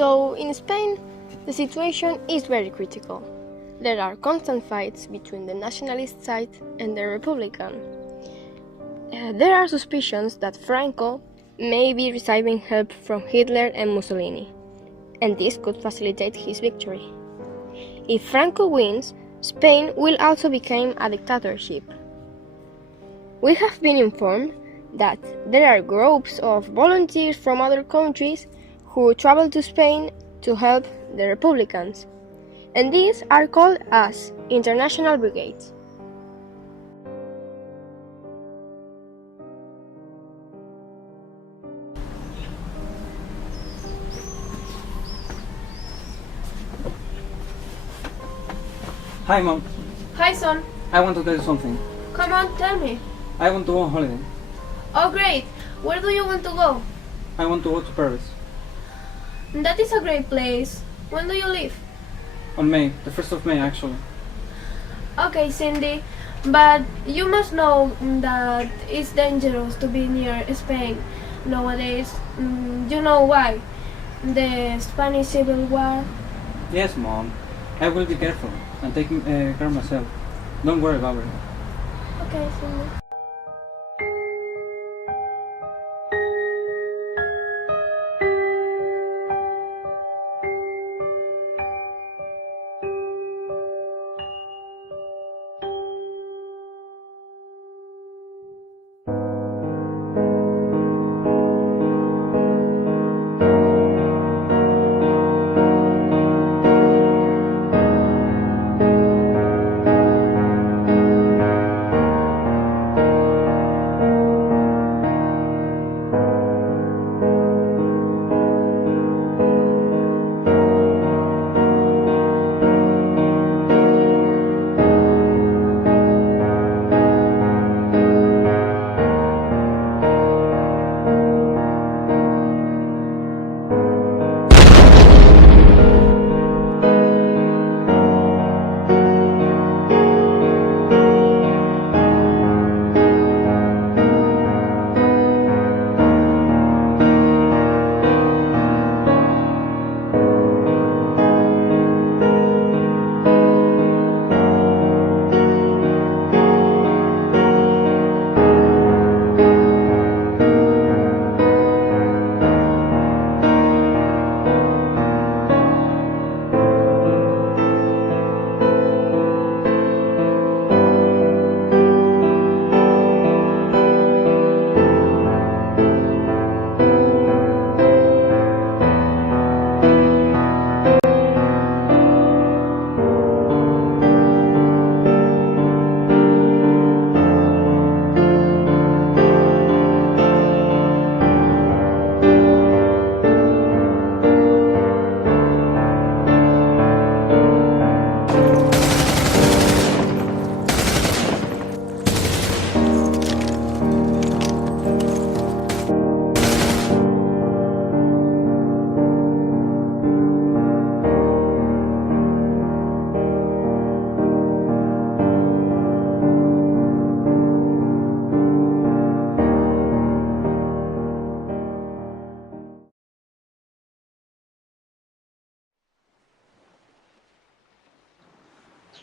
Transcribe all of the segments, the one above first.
So, in Spain, the situation is very critical. There are constant fights between the nationalist side and the Republican. There are suspicions that Franco may be receiving help from Hitler and Mussolini, and this could facilitate his victory. If Franco wins, Spain will also become a dictatorship. We have been informed that there are groups of volunteers from other countries who travel to Spain to help the Republicans, and these are called as international brigades. Hi, Mom. Hi, son. I want to tell you something. Come on, tell me. I want to go on holiday. Oh, great. Where do you want to go? I want to go to Paris. That is a great place. When do you leave? On May, the 1st of May, actually. Okay, Cindy. But you must know that it's dangerous to be near Spain nowadays. You know why? The Spanish Civil War. Yes, Mom. I will be careful and take care of myself. Don't worry about it. Okay, Cindy.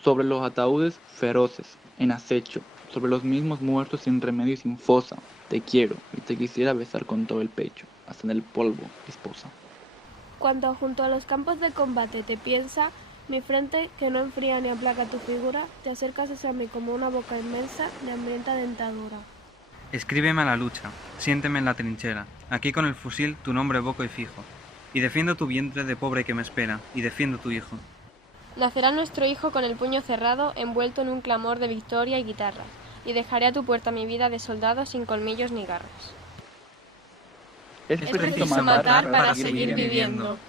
sobre los ataúdes feroces, en acecho, sobre los mismos muertos sin remedio y sin fosa. Te quiero y te quisiera besar con todo el pecho, hasta en el polvo, esposa. Cuando junto a los campos de combate te piensa, mi frente que no enfría ni aplaca tu figura, te acercas hacia mí como una boca inmensa de hambrienta dentadura. Escríbeme a la lucha, siénteme en la trinchera, aquí con el fusil tu nombre evoco y fijo, y defiendo tu vientre de pobre que me espera, y defiendo tu hijo. Nacerá nuestro hijo con el puño cerrado, envuelto en un clamor de victoria y guitarra, y dejaré a tu puerta mi vida de soldado sin colmillos ni garras. Es preciso matar para seguir viviendo.